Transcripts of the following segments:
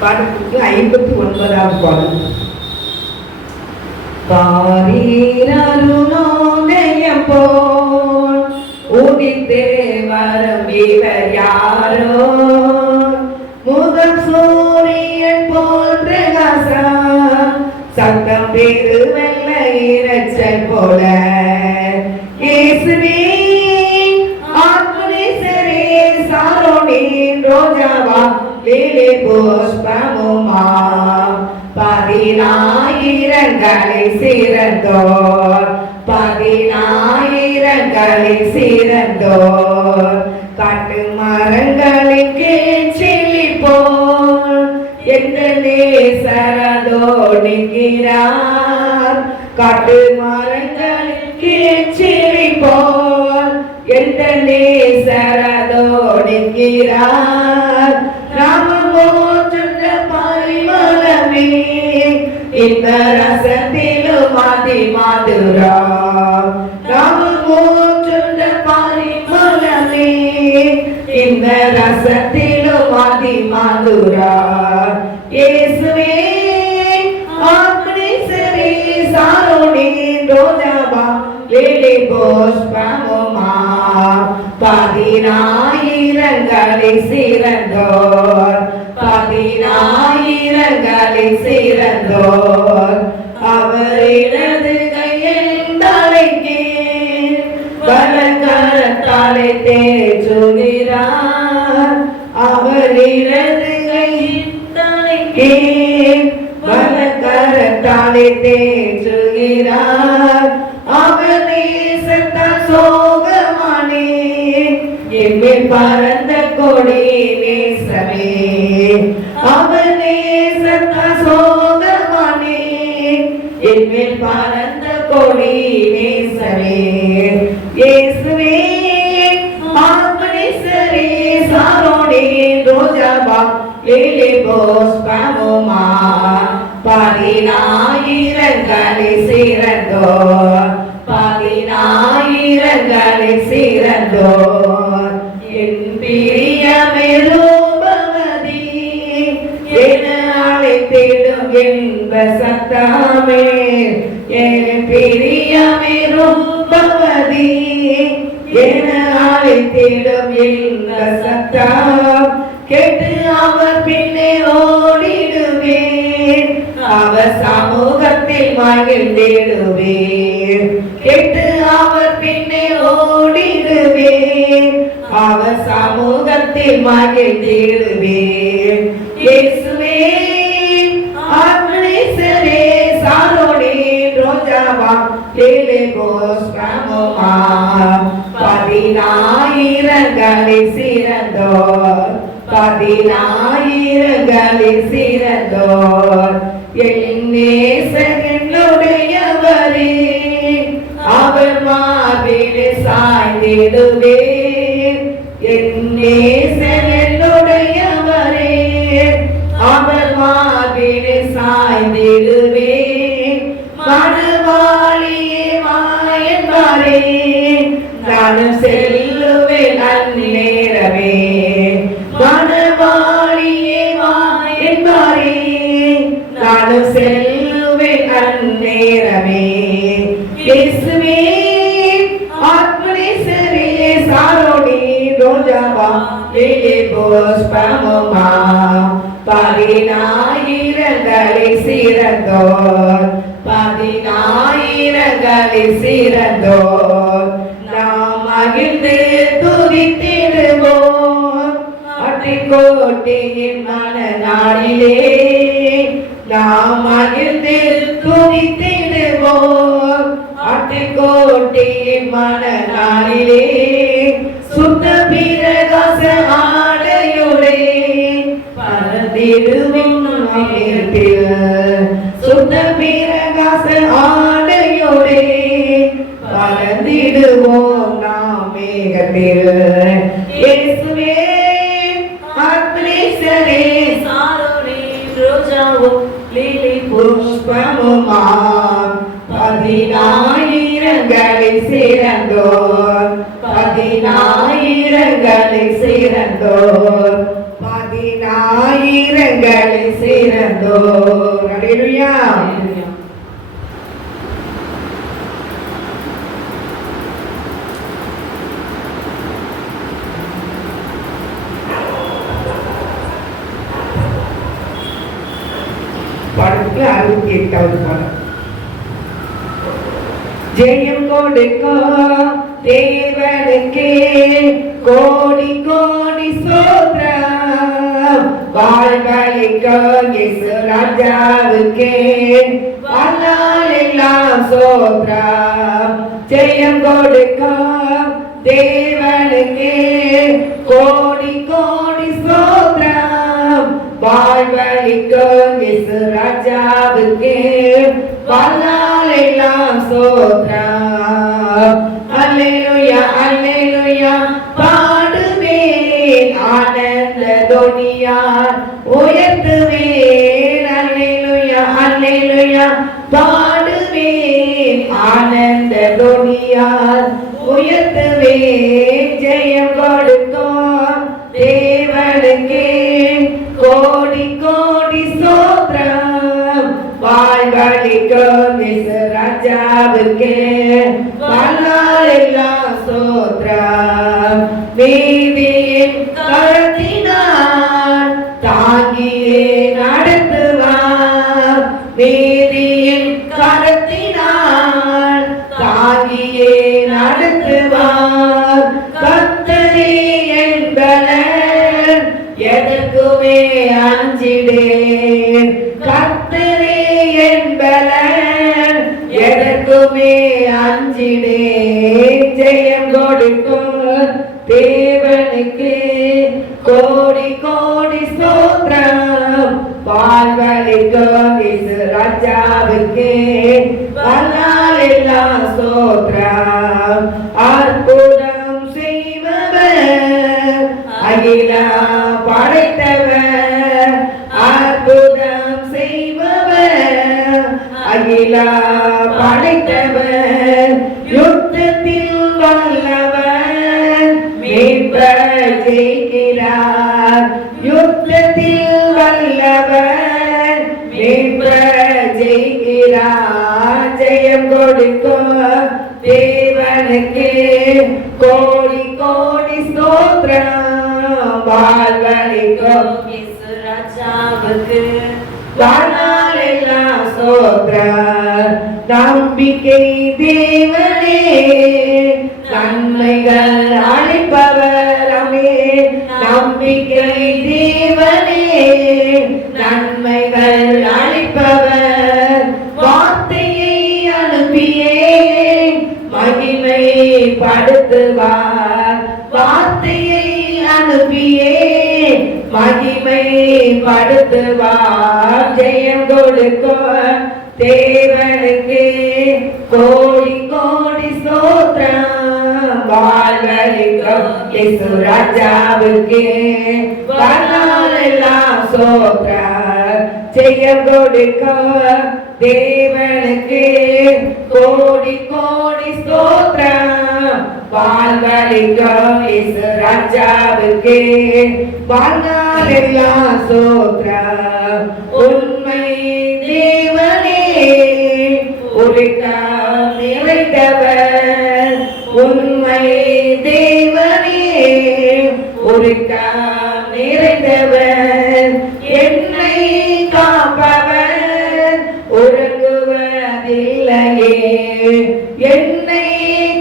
பாடலுக்கு 59வது பாடல். பாரீரருணோதயம் போல் உதித்து வரும் இவர் யாரோ, முதல் சூரியன் போல் பிரகாசம், சத்தம் பெரு வெள்ள இரைச்சல் போல, இயேசுவே ஆத்மநேசரே சாரோனின் ரோஜாவா லீலை புஷ்பமுமா, பதினாயிரங்களில் சிறந்தோர், பதினாயிரங்களில் சிறந்தோர், காட்டு மரங்களின் கீழ்ச்சிலி போல் எந்த நேசரதோ நிற்கிறார், காட்டு மரங்களின் கீழ்ச்சிலி போல் எந்த நேசரதோ நிற்கிறார், ராமமோ சுந்த பரிமளமே இந்த ரசத்திலும் அதி மதுரம், ராமமோ சுந்த பரிமளமே இந்த ரசத்திலும் அதி மதுரம், இயேசுவே ஆத்மநேசரே சாரோனின் ரோஜாவா லீலை புஷ்பமுமா, பதினாயிரங்களில் சிறந்தோர், பதினாயிரங்களில் சிறந்தோர், அவரிடது கையின் தலைக்கு வலக்கரத்தாலே தேற்றுகிறார், அவரிடது கையின் தலைக்கு வலக்கரத்தாலே தேற்றுகிறார், அவர் நேசத்தால் சோகமானே என்மேல் பறந்த கொடி நேசமே, அவர் நேசத்தால் சோகமானே என்மேல் பறந்த கொடி நேசமே, இயேசுவே ஆத்மநேசரே சாரோனின் ரோஜாவா லீலை புஷ்பமுமா, பதினாயிரங்களில் சிறந்தோர், பதினாயிரங்களில் சிறந்தோர், என் பிரியமே ரூபவதி என அழைத்திடும் என்ப சத்தமே, என் பிரியமே ரூபவதி என அழைத்திடும் என்ப சத்தம், கேட்டு அவர் பின்னே ஓடிடுவேன், அவர் சமூகத்தில் மகிழ்ந்திடுவேன், கேட்டு அவர் பின்னே ஓடிடுவேன், அவர் சமூகத்தில் மகிழ்ந்திடுவேன், இயேசுவே ஆத்மநேசரே சாரோனின் ரோஜாவா லீலை புஷ்பமுமா, பதினாயிரங்களில் சிறந்தோர், பதினாயிரங்களில் சிறந்தோர், என் நேசனுடையவரே அவர் மார்பிலே சாய்ந்திடுவேன், என் நேசனுடையவரே அவர் மார்பிலே சாய்ந்திடுவேன், மணவாளியே மாயன்பாரே நானும் செல்லுவேன் அந்நேரமே, மணவாளியே மாயன்பாரே நானும் செல்லுவேன் அந்நேரமே, இயேசுவே ஆத்மநேசரே சாரோனின் ரோஜாவா லீலை புஷ்பமுமா, பதினாயிரங்களில் சிறந்தோர், பதினாயிரங்களில் சிறந்தோர், நாம் மகிழ்ந்து துதித்திடுவோம் அட்டிக்கோட்டியின் மனநாளிலே, நாம் மகிழ்ந்து துதித்திடுவோம் அட்டிக்கோட்டியின் மனநாளிலே, சுத்த பிரகாச ஆடையுடே பறந்திடுவோம் மேகத்தில், சுத்த பிரகாச ஆடையுடே பறந்திடுவோம் நாம் மேகத்தில், இயேசுவே ஆத்மநேசரே சாரோனின் ரோஜாவா லீலை புஷ்பமுமா, பதினாயிரங்களில் சிறந்தோர், பதினாயிரங்களில் சிறந்தோர், பதினாயிரங்களில் சேரந்தோர். அல்லேலூயா. பாடலுக்கு 68வது பாடல். ஜெயம் கொடுக்கும் தேவனுக்கே கோடி கோடி ஸ்தோத்திரம். வாழ்வளிக்கும் இயேசு ராஜாவுக்கே வாழ்நாளெல்லாம் ஸ்தோத்திரம். ஜெயம் கொடுக்கும் தேவனுக்கே கோடி கோடி ஸ்தோத்திரம். வாழ்வளிக்கும் இயேசு ராஜாவுக்கே வாழ்நாளெல்லாம் ஸ்தோத்திரம். அல்லேலூயா அல்லேலூயா பாடுவேன் ஆனந்த தொனியால் உயர்த்துவேன். அல்லேலூயா அல்லேலூயா பாடுவேன் ஆனந்த தொனியால் உயர்த்துவேன். ஜெயம் கொடுக்கும் தேவனுக்கே கோடி கோடி ஸ்தோத்திரம். வாழ்வளிக்கும் இயேசு ராஜாவுக்கே வாழ்நாளெல்லாம் ஸ்தோத்திரம். நீதியின் கரத்தினால் தாங்கியே நடத்துவார். நீதியின் கரத்தினால் தாங்கியே நடத்துவார். கர்த்தரே என்பவர் எதற்குமே அஞ்சிடேன். கர்த்தரே என்பவர் எதற்குமே அஞ்சிடேன். ஜெயம் கொடுக்கும் தேவனுக்கு கோடி கோடி ஸ்தோத்திரம். வாழ்வளிக்கும் இயேசு ராஜாவுக்கே வாழ்நாளெல்லாம் ஸ்தோத்திரம். அற்புதம் செய்பவர் அகிலம் படைத்தவர். அற்புதம் செய்பவர் அகிலம் படைத்தவர். யுத்தத்தில் வல்லவர் மீட்பர் ஜெயிக்கிறார். யுத்தத்தில் வல்லவர் மீட்பர் ஜெயிக்கிறார். ஜெயம் கொடுக்கும் தேவனுக்கே கோடி கோடி ஸ்தோத்திரம். வாழ்வளிக்கும் இயேசு ராஜாவுக்கு வாழ்நாளெல்லாம் ஸ்தோத்திரம். நம்பிக்கை தேவனே நன்மைகள் அளிப்பவரே. நம்பிக்கை தேவனே நன்மைகள் அளிப்பவர். வார்த்தையை அனுப்பியே மகிமை படுத்துவார். வார்த்தையை அனுப்பியே மகிமை படுத்துவார். ஜெயம் கொடுக்கும் தேவனுக்கு கோடி கோடி ஸ்தோத்திரம். வாழ்வளிக்கும் இயேசு ராஜாவுக்கு வாழ்நாளெல்லாம் ஸ்தோத்திரம். ஜெயம் கொடுக்கும் தேவனுக்கு கோடி கோடி ஸ்தோத்திரம். வாழ்வளிக்கும் இயேசு ராஜாவுக்கு வாழ்நாளெல்லாம் ஸ்தோத்திரம். உண்மை தேவனே உரைக்கால் நிறைந்தவர். உண்மை தேவனே உரைக்கால் நிறைந்தவர். என்னை காப்பவர் உறங்குவதில்லையே. என்னை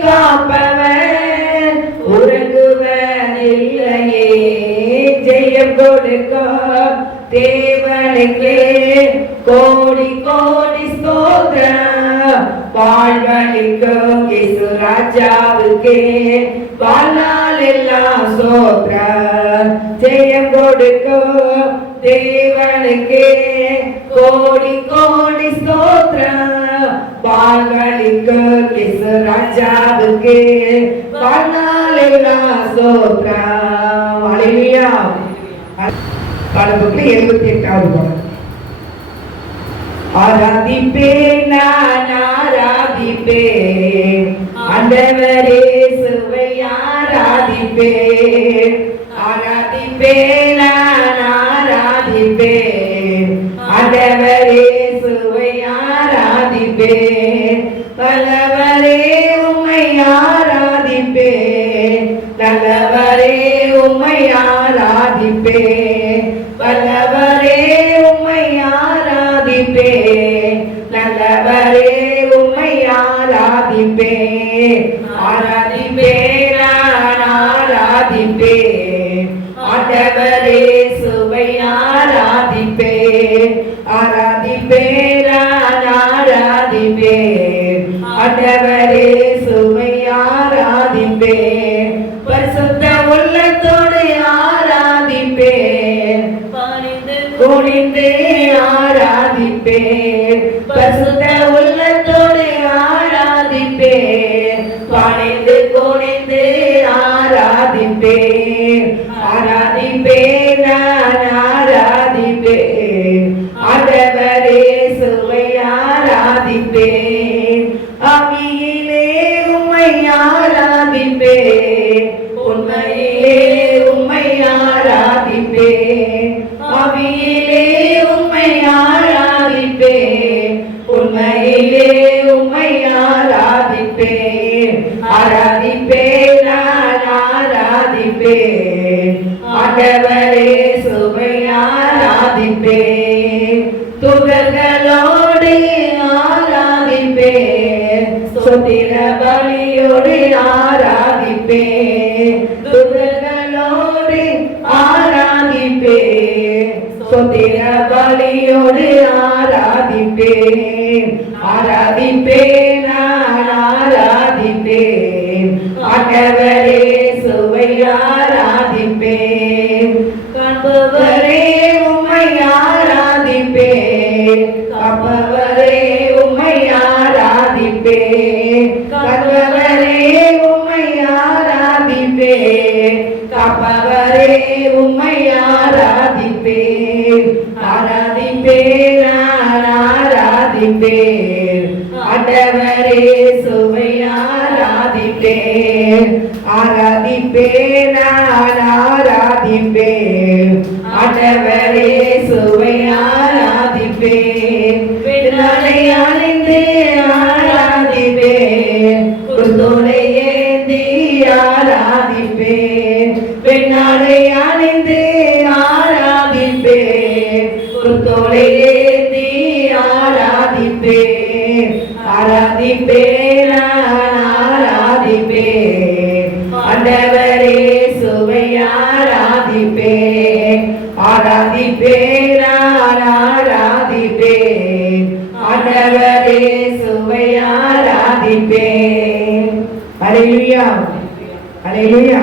காப்பவர் உறங்குவதில்லையே. ஜெயம் கொடுக்கும் தேவனுக்கே கோடி கோடி ஸ்தோத்திரம். வாழ்வளிக்கும் இயேசு ராஜாவுக்கே வாழ்நாளெல்லாம் ஸ்தோத்திரம். ஜெயம் கொடுக்கும் தேவனுக்கே கோடி கோடி ஸ்தோத்திரம். வாழ்வளிக்கும் இயேசு ராஜாவுக்கே வாழ்நாளெல்லாம் ஸ்தோத்திரம். அல்லேலூயா. பாடலுக்கு 78வது பாடல். ஆராதிப்பேன் நான் ஆராதிப்பேன் ஆண்டவரே இயேசுவை ஆராதிப்பேன். ஆராதிப்பேன் நான் ஆராதிப்பேன் ஆண்டவரே ஆராதிப்பேன் ஆராதிப்பேன் நான் ஆராதிப்பேன் ஆண்டவரே சுவை ஆராதிப்பேன் பரிசுத்த உள்ளத்தோடு ஆராதிப்பேன் குனிந்து ஆராதிப்பேன் பரிசுத்த உள்ளத்தோடு ஆராதிப்பேன் பணிந்து குனிந்து ஆராதிப்பேன் ஆராதிப்பேன் நான் ஆராதிப்பேன் ஆண்டவரே சுவை ஆராதிப்பேன் ஆவியிலே உம்மை ஆராதிப்பேன் உண்மையிலே உம்மை ஆராதிப்பேன் ஆவியிலே உம்மை ஆராதிப்பேன் உண்மையிலே உம்மை ஆராதிப்பேன் ஆராதிப்பேன் நான் ஆராதிப்பேன் ஆண்டவரே சுவை ஆராதிப்பேன் துகர்களோடு ஆராதிப்பேன் சொத்திர பலியோடு ஆராதிப்பேன் துகர்களோடு ஆராதிப்பேன் சொத்திர பலியோடு ஆராதிப்பேன் ஆராதிப்பேன் நான் ஆராதிப்பேன் ஆண்டவரே சுவை ஆராதிப்பேன் காண்பவரே உம்மை ஆராதிப்பேன் காப்பவரே உம்மை ஆராதிப்பேன் காண்பவரே உம்மை ஆராதிப்பேன் காப்பவரே உம்மை ஆராதிப்பேன் ஆராதிப்பேன் நான் ஆராதிப்பேன் ஆண்டவரே சுவை ஆராதிப்பேன் ஆராதிப்பேன் நான் ஆராதிப்பேன் ஆண்டவரே சுவை ஆராதிப்பேன் பின்னாலே அணிந்து ஆராதிப்பேன் குருத்தோலை ஏந்தி ஆராதிப்பேன் பின்னாலே அணிந்து ஆராதிப்பேன் குருத்தோலை ஏந்தி ஆராதிப்பேன் ஆராதிப்பேன் நான் ஆராதிப்பேன் ஆண்டவரே சுவை ஆராதிப்பேன் ஆராதிப்பேன் நான் ஆராதிப்பேன் ஆண்டவரே சுவை ஆராதிப்பேன். அல்லேலூயா அல்லேலூயா.